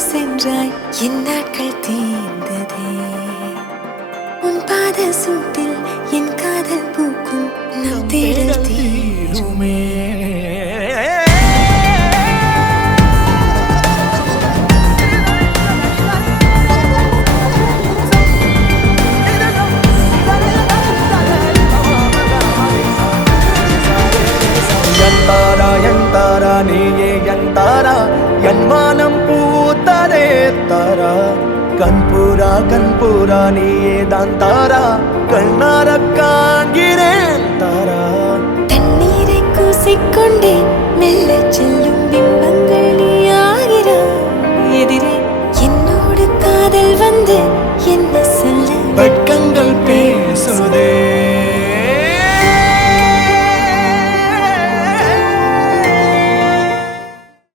சென்றாய் என் நாட்கள் தீர்ந்ததே உன் பாத சூட்டில் என் காதல் பூக்கும் நம் தேடல் தீருமே யந்தாரா நீயே யந்தாரா என் வானம் பூத்ததே தாரா கண்பூரா நீயே தான் தாரா கண்ணார காண்கிறேன் தாரா தண்ணீரை கூசிக்கொண்டே மெல்ல செல்லும் பிம்பம்